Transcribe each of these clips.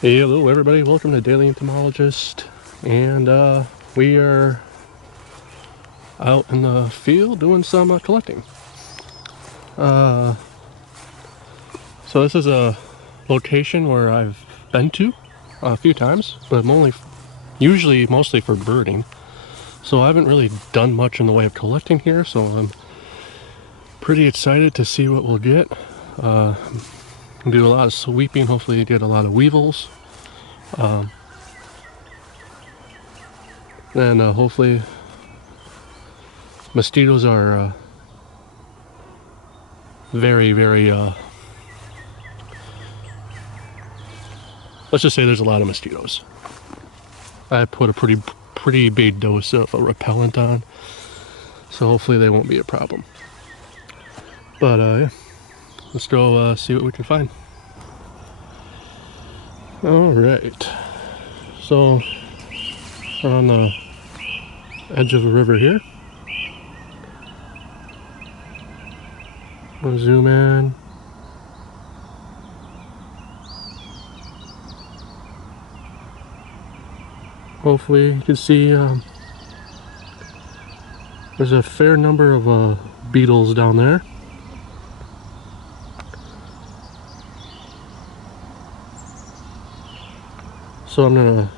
Hey, hello everybody, welcome to Daily Entomologist, and we are out in the field doing some collecting. So this is a location where I've been to a few times, but I'm mostly for birding, so I haven't really done much in the way of collecting here, so I'm pretty excited to see what we'll get. Do a lot of sweeping, hopefully get a lot of weevils. And hopefully mosquitoes are very let's just say there's a lot of mosquitoes. I put a pretty big dose of a repellent on, so hopefully they won't be a problem. But yeah, let's go see what we can find. All right, so we're on the edge of the river here. I'll zoom in. Hopefully you can see there's a fair number of beetles down there. So I'm gonna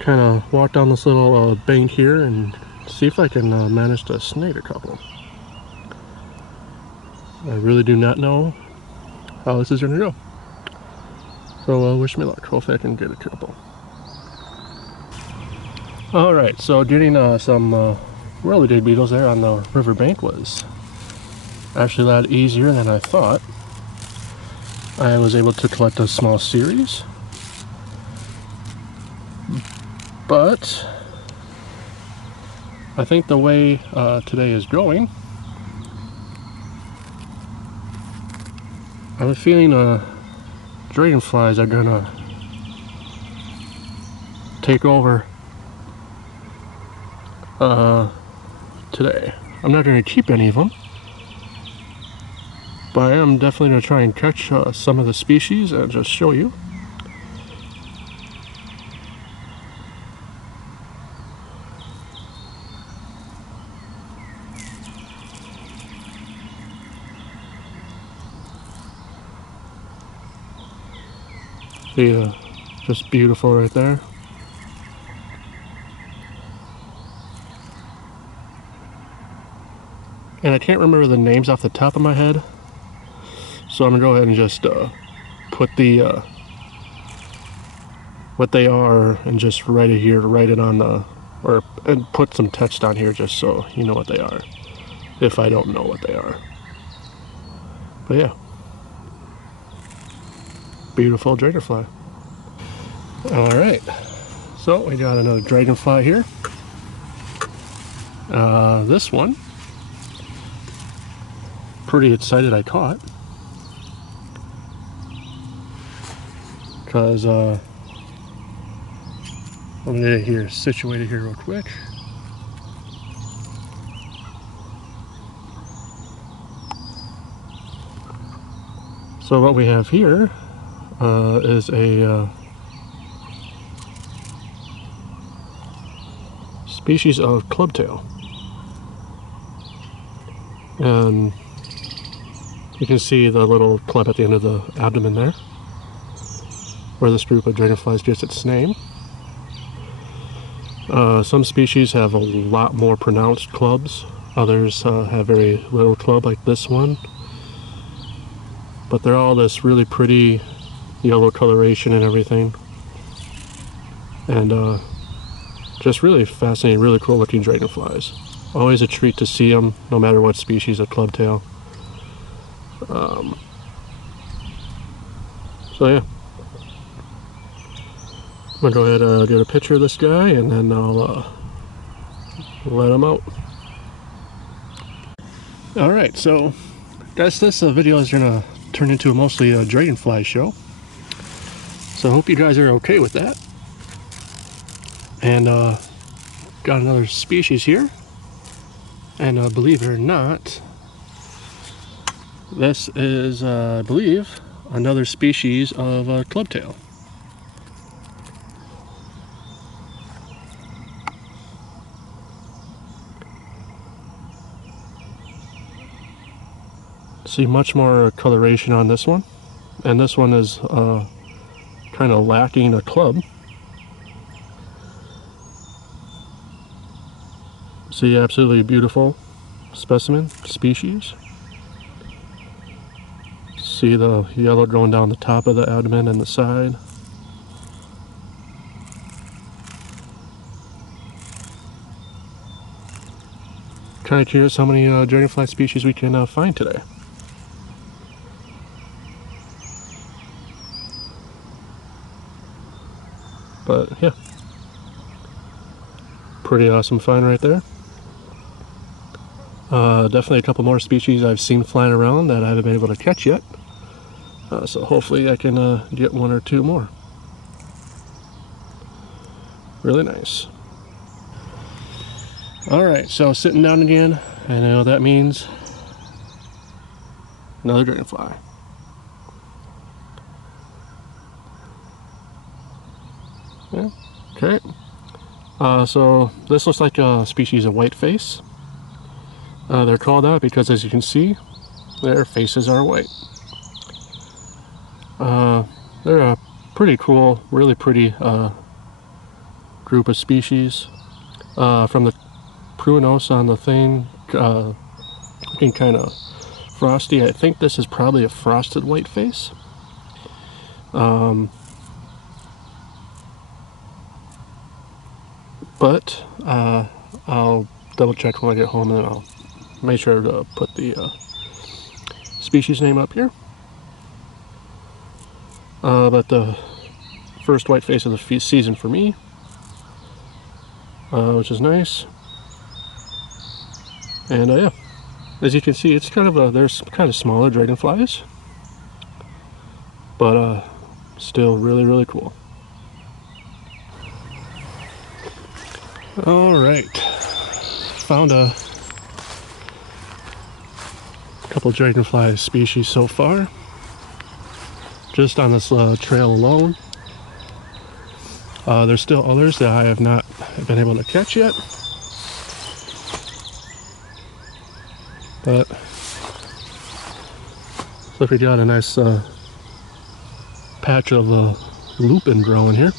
kind of walk down this little bank here and see if I can manage to snag a couple. I really do not know how this is gonna go. So wish me luck. Hopefully I can get a couple. Alright, so getting some really big beetles there on the riverbank was actually a lot easier than I thought. I was able to collect a small series, but I think the way today is going, I have a feeling dragonflies are gonna take over today. I'm not gonna keep any of them, but I am definitely gonna try and catch some of the species and just show you. See, just beautiful right there. And I can't remember the names off the top of my head, so I'm gonna go ahead and just put the what they are and just write it here, write it on the, and put some text on here just so you know what they are, if I don't know what they are. But yeah, beautiful dragonfly. All right, so we got another dragonfly here. This one, pretty excited I caught, because I'm gonna get here situated here real quick. So what we have here is a species of clubtail, and you can see the little club at the end of the abdomen there, where this group of dragonflies gets its name. Some species have a lot more pronounced clubs, others have very little club like this one, but they're all this really pretty yellow coloration and everything, and just really fascinating, really cool looking dragonflies. Always a treat to see them, no matter what species of clubtail. So yeah, I'm gonna go ahead and get a picture of this guy, and then I'll let him out. Alright, so guys, this video is gonna turn into a mostly a dragonfly show, so I hope you guys are okay with that. And got another species here, and believe it or not, this is I believe another species of clubtail. See much more coloration on this one, and this one is kind of lacking a club. See, absolutely beautiful specimen species. See the yellow going down the top of the abdomen and the side. Kind of curious how many dragonfly species we can find today. But yeah, pretty awesome find right there. Definitely a couple more species I've seen flying around that I haven't been able to catch yet. So hopefully I can get one or two more. Really nice. Alright, so sitting down again, I know that means another dragonfly. Yeah, okay. So this looks like a species of whiteface. They're called out because, as you can see, their faces are white. They're a pretty cool, really pretty group of species. From the prunos on the thing, looking kind of frosty. I think this is probably a frosted whiteface. But I'll double check when I get home, and then I'll make sure to put the species name up here. But the first whiteface of the season for me, which is nice. And yeah, as you can see, it's kind of there's kind of smaller dragonflies, but still really, really cool. All right, found a couple dragonfly species so far, just on this trail alone. There's still others that I have not been able to catch yet, but looks like we got a nice patch of lupin growing here.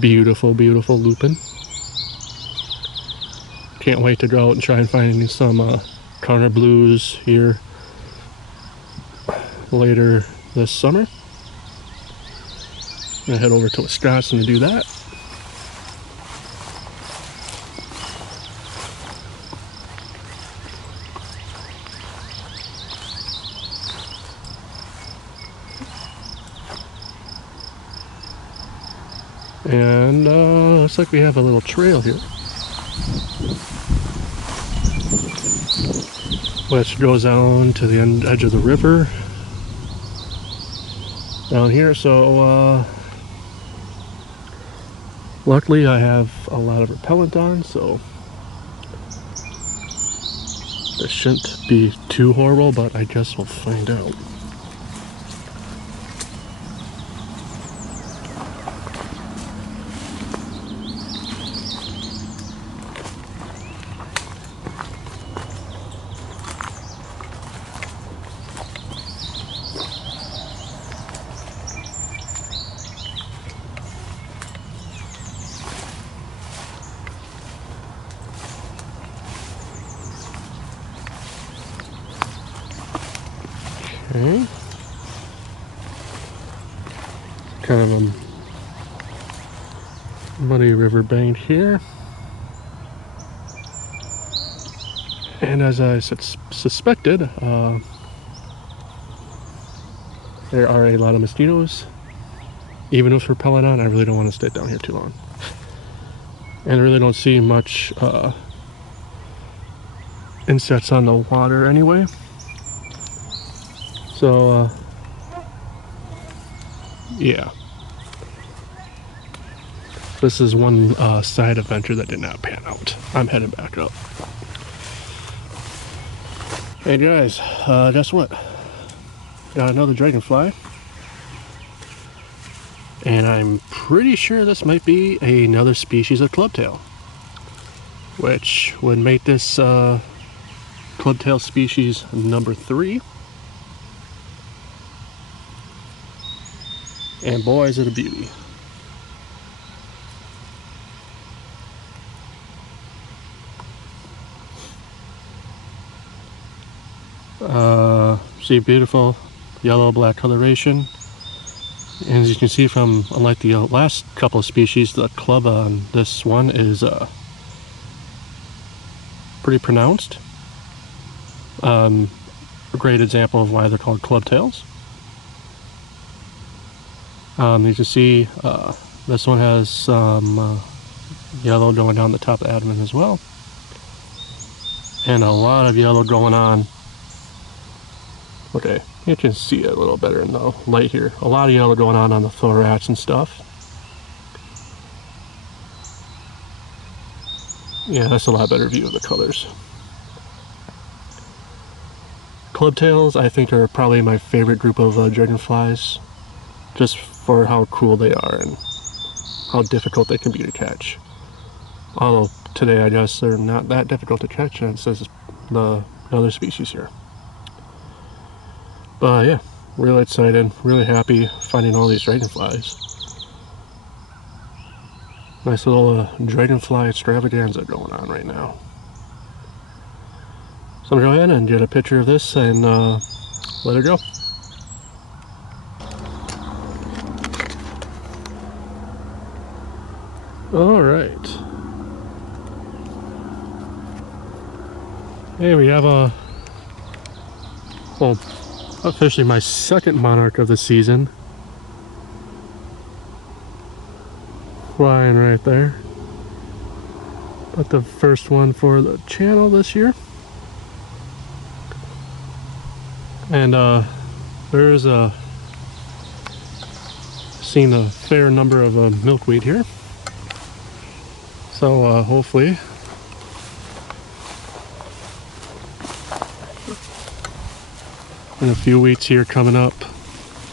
Beautiful, beautiful lupin. Can't wait to go out and try and find some Carner blues here later this summer. I'm gonna head over to Wisconsin to do that. And looks like we have a little trail here, which goes down to the edge of the river down here. So luckily I have a lot of repellent on, so it shouldn't be too horrible, but I guess we'll find out. Okay. Kind of a muddy river bank here. And as I suspected, there are a lot of mosquitoes. Even with repellent on, I really don't want to stay down here too long. And I really don't see much insects on the water anyway. So, yeah. this is one side adventure that did not pan out. I'm heading back up. Hey guys, guess what? Got another dragonfly. And I'm pretty sure this might be another species of clubtail, which would make this clubtail species number 3. And boy, is it a beauty. See, beautiful yellow black coloration. And as you can see from, unlike the last couple of species, the club on this one is pretty pronounced. A great example of why they're called clubtails. You can see this one has some yellow going down the top of the abdomen as well. And a lot of yellow going on. Okay, you can see it a little better in the light here. A lot of yellow going on the thorax and stuff. Yeah, that's a lot better view of the colors. Clubtails, I think, are probably my favorite group of dragonflies, just for how cool they are and how difficult they can be to catch. Although today I guess they're not that difficult to catch, and it says the other species here. But yeah, really excited, really happy finding all these dragonflies. Nice little dragonfly extravaganza going on right now. So I'm going to go ahead and get a picture of this and let it go. All right. Hey, we have a, well, officially my second monarch of the season. Flying right there. But the first one for the channel this year. And there's seen a fair number of milkweed here. So hopefully in a few weeks here coming up,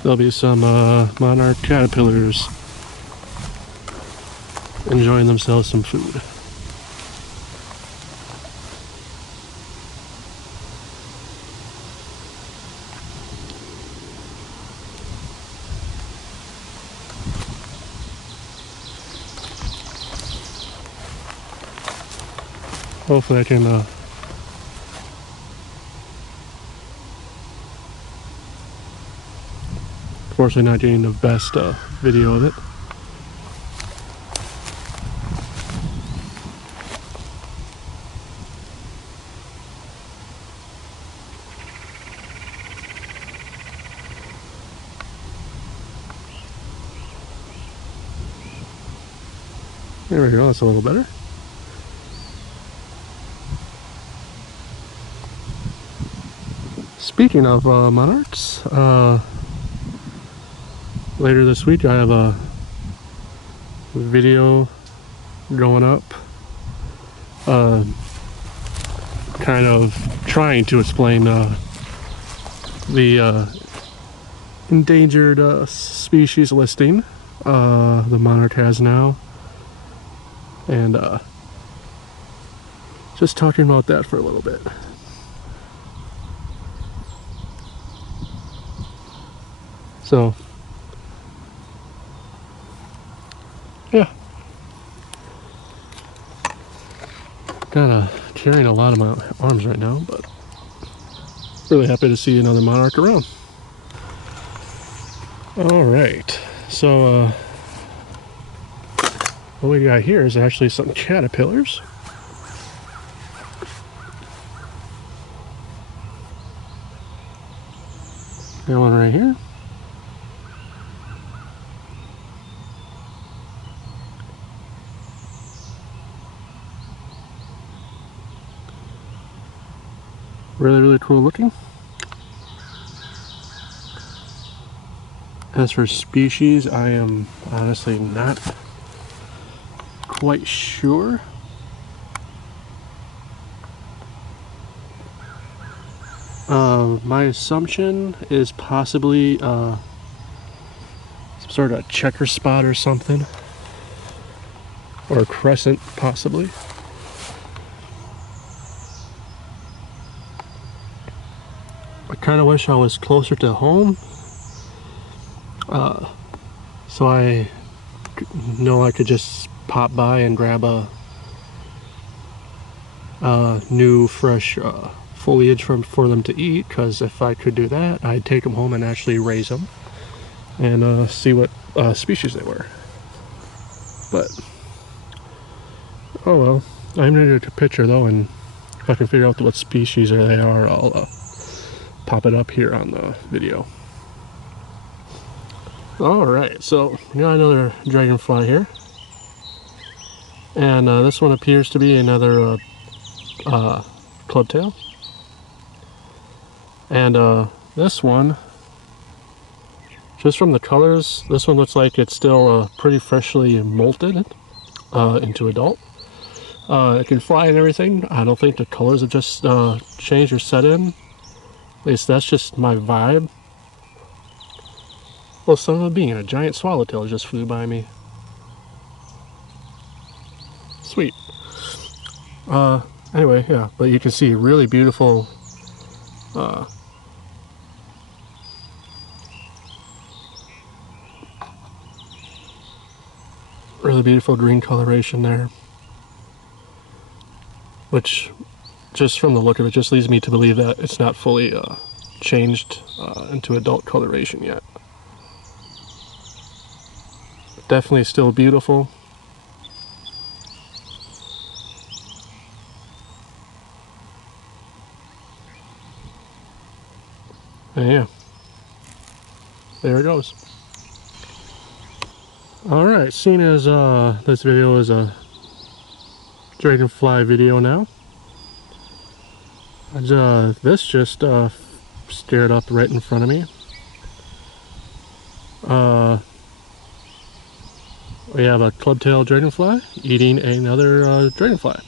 there'll be some monarch caterpillars enjoying themselves some food. Hopefully I can unfortunately not getting the best video of it. There we go, that's a little better. Speaking of monarchs, later this week I have a video going up kind of trying to explain the endangered species listing the monarch has now, and just talking about that for a little bit. So yeah, kind of carrying a lot of my arms right now, but really happy to see another monarch around. All right, so what we got here is actually some caterpillars. Got one right here. Really, really cool looking. As for species, I am honestly not quite sure. My assumption is possibly some sort of checker spot or something, or a crescent possibly. I kind of wish I was closer to home, so I know I could just pop by and grab a new fresh foliage for them to eat, because if I could do that, I'd take them home and actually raise them and see what species they were. But oh well, I'm gonna take a picture though, and if I can figure out what species they are, I'll pop it up here on the video. Alright, so we got another dragonfly here, and this one appears to be another clubtail. And this one, just from the colors, this one looks like it's still pretty freshly molted into adult. It can fly and everything. I don't think the colors have just changed or set in. At least that's just my vibe. Well, son of a bean, a giant swallowtail just flew by me. Sweet. Anyway, yeah, but you can see really beautiful really beautiful green coloration there, which just from the look of it just leads me to believe that it's not fully changed into adult coloration yet. Definitely still beautiful. And yeah, there it goes. Alright, seeing as this video is a dragonfly video now, this just stared up right in front of me. We have a clubtail dragonfly eating another dragonfly.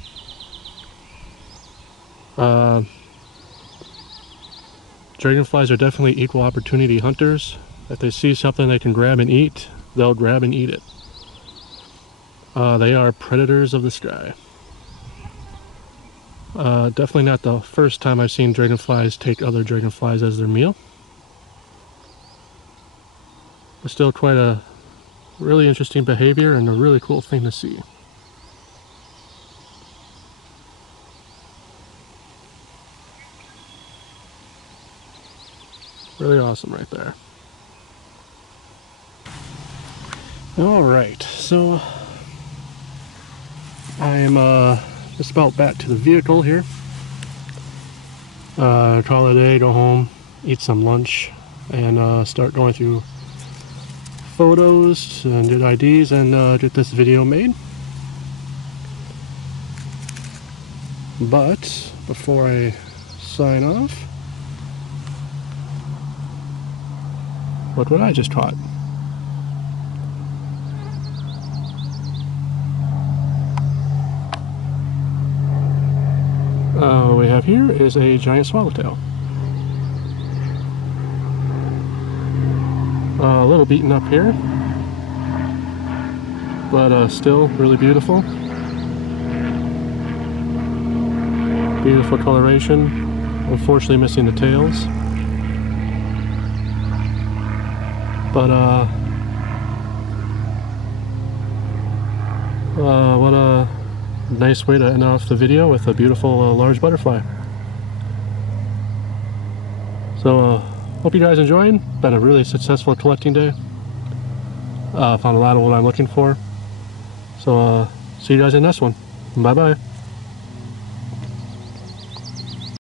Dragonflies are definitely equal opportunity hunters. If they see something they can grab and eat, they'll grab and eat it. They are predators of the sky. Definitely not the first time I've seen dragonflies take other dragonflies as their meal. But still quite a really interesting behavior and a really cool thing to see. Really awesome right there. Alright, so I am just about back to the vehicle here. Call it a day, go home, eat some lunch, and start going through photos and get IDs and get this video made. But before I sign off, look what I just caught. What we have here is a giant swallowtail. A little beaten up here, but still really beautiful. Beautiful coloration. Unfortunately missing the tails. But what a nice way to end off the video with a beautiful large butterfly. So hope you guys enjoyed. Been a really successful collecting day. Found a lot of what I'm looking for. So see you guys in the next one. Bye bye.